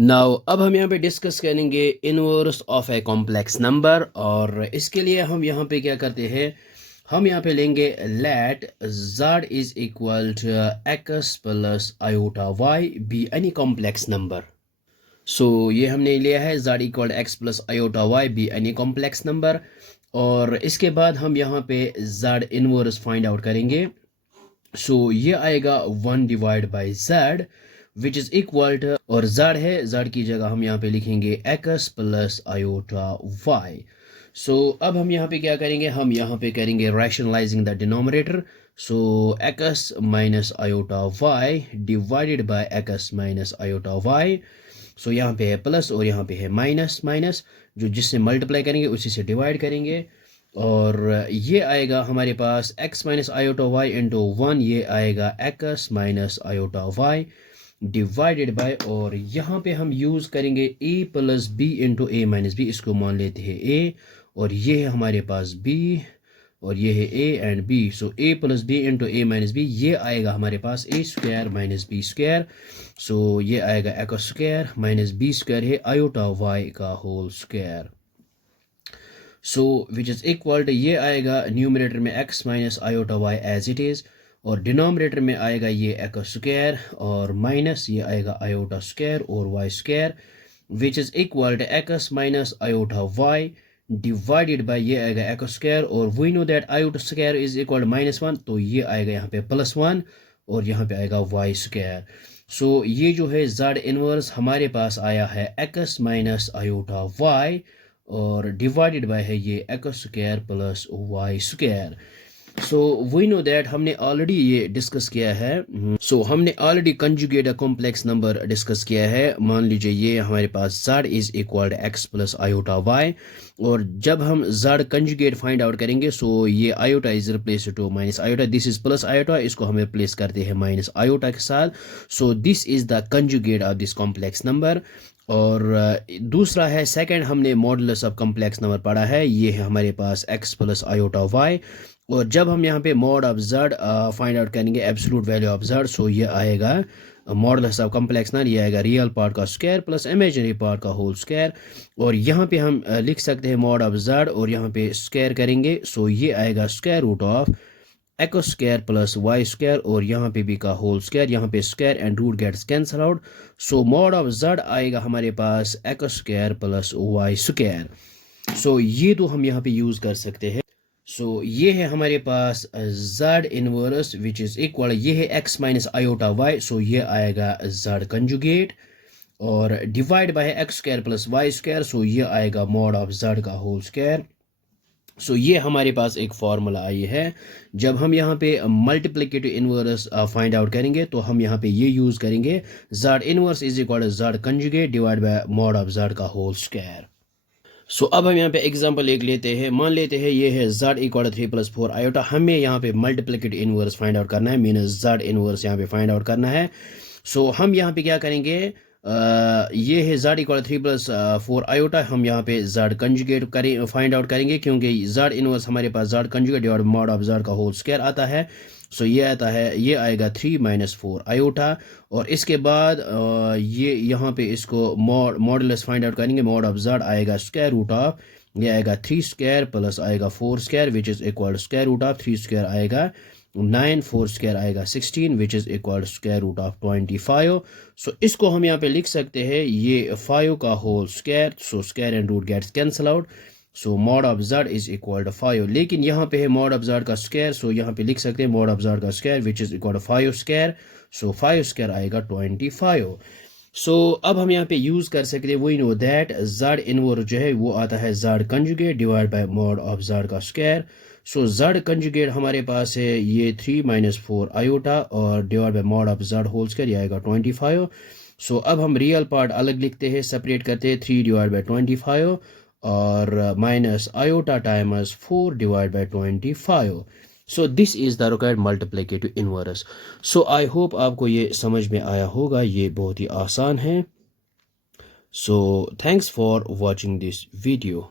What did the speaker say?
Now अब हम यहाँ पे डिस्कस करेंगे inverse of a complex number. और इसके लिए हम यहाँ पे क्या करते हैं, हम यहाँ पे लेंगे let z is equal to x plus iota y be any complex number. So ये हमने लिया है z equal x plus iota y be any complex number. और इसके बाद हम यहाँ पे z इनवर्स फाइंड आउट करेंगे। सो ये आएगा 1 divide by z which is equal to, और z है, z की जगह हम यहाँ पे लिखेंगे x प्लस आयोटा y। सो अब हम यहाँ पे क्या करेंगे, हम यहाँ पे करेंगे rationalising the denominator. So x minus iota y divided by x minus iota y। सो यहाँ पे है प्लस और यहाँ पे है माइनस, माइनस जो जिससे मल्टीप्लाई करेंगे उसी से डिवाइड करेंगे। और ये आएगा हमारे पास x minus iota y into 1, ये आएगा x minus iota y divided by, और यहाँ पे हम यूज़ करेंगे a plus b into a minus b, इसको मान लेते हैं a, और ये है हमारे पास b और ये है a and b। So a plus b into a minus b, ये आएगा हमारे पास a square minus b square. So ये आएगा x square minus b square है आयोटा वाई का whole square. So which is equal to, ये आएगा न्यूमरेटर में x minus iota y as it is, और डिनोमिनेटर में आएगा ये एक्स स्क्वायर और माइनस ये आएगा आयोटा स्क्वायर और y square, which is equal to x minus iota y divided by ये आएगा एक्स स्क्वायर, और we know that iota square is equal to -1, तो ये आएगा यहाँ पे +1 और यहाँ पे आएगा वाई स्क्वायर। सो ये जो है z इनवर्स हमारे पास आया है x माइनस आयोटा वाई और डिवाइडेड बाय है ये x square plus y square. So we know that हमने ऑलरेडी ये डिस्कस किया है। सो हमने already conjugate a complex number discuss किया है। मान लीजिए ये हमारे पास z is equal to x plus iota y, और जब हम z कंजुगेट फाइंड आउट करेंगे, सो ये iota is replace to minus iota, this is plus iota, इसको हम रिप्लेस करते हैं माइनस आयोटा के साथ। So this is the conjugate of this complex number. और दूसरा है सेकंड, हमने मॉडुलस ऑफ कॉम्प्लेक्स नंबर पढ़ा है, ये है हमारे पास x प्लस आयोटा वाई, और जब हम यहाँ पे mod of z find out करेंगे एब्सोल्यूट वैल्यू ऑफ z, सो ये आएगा मॉडुलस ऑफ कॉम्प्लेक्स नंबर, ये आएगा रियल पार्ट का स्क्वायर प्लस इमेजिनरी पार्ट का होल स्क्वायर। और यहाँ पे हम लिख सकते हैं मॉड ऑफ z और यहाँ पे स्क्वायर करेंगे, सो ये आएगा square root of x square plus y square, और यहाँ पे भी का होल स्क्वायर, यहाँ पे square and root gets cancel out. So mod of z आएगा हमारे पास x square plus y square. So ये तो हम यहाँ पे यूज़ कर सकते हैं। सो ये है हमारे पास z inverse which is equal, ये है x minus iota y, so ये आएगा z कंजुगेट, और divide by x square plus y square, so ये आएगा मॉड ऑफ z का होल स्क्वायर। सो ये हमारे पास एक फार्मूला आई है। जब हम यहाँ पे मल्टीप्लिकेटिव इनवर्स फाइंड आउट करेंगे, तो हम यहाँ पे ये यूज़ करेंगे z inverse is equal to z conjugate divide by mod of z का होल स्क्वायर। सो अब हम यहाँ पे एग्जांपल एक लेते हैं, मान लेते हैं ये है z इक्वल टू 3 + 4 आयोटा, हमें यहाँ पे मल्टीप्लिकेटिव इनवर्स फाइंड आउट करना है, मीनस z इनवर्स यहाँ पे फाइंड आउट करना है। सो हम यहाँ पे क्या करेंगे, ये है z इक्वल 3 + 4 आयोटा, हम यहाँ पे z कंजुगेट करें फाइंड आउट करेंगे, क्योंकि z इनवर्स हमारे पास z conjugate divide mod of z का होल स्क्वायर आता है। सो ये आता है, ये आएगा 3 - 4 आयोटा, और इसके बाद ये यहाँ पे इसको मॉडुलस फाइंड आउट करेंगे, मॉड ऑफ z आएगा स्क्वायर रूट ऑफ, ये आएगा 3 स्क्वायर प्लस आएगा 4 square which is equal square root of 3 square आएगा 9, 4 स्क्वायर आएगा 16 which is equal square root of 25। So इसको हम यहाँ पे लिख सकते हैं ये 5 का whole square, so square and root gets cancel out, so mod of z is equal to 5, लेकिन यहाँ पे है मॉड ऑफ z का स्क्वायर, सो यहाँ पे लिख सकते हैं मॉड ऑफ z का square which is equal to 5 square, so 5 square आएगा 25। सो अब हम यहाँ पे यूज़ कर सकते हैं, we know that z inverse जो है वो आता है z conjugate divide by mod of z का स्क्वायर। सो z कंजुगेट हमारे पास है ये 3 - 4 आयोटा और divide by mod of z whole square, ये आएगा 25। सो अब हम रियल पार्ट अलग लिखते हैं, सेपरेट करते हैं 3 डिवाइड बाय 25 और minus iota times 4 divide by 25। So this is the required multiplicative inverse. So I hope आपको ये समझ में आया होगा, ये बहुत ही आसान है। So thanks for watching this video.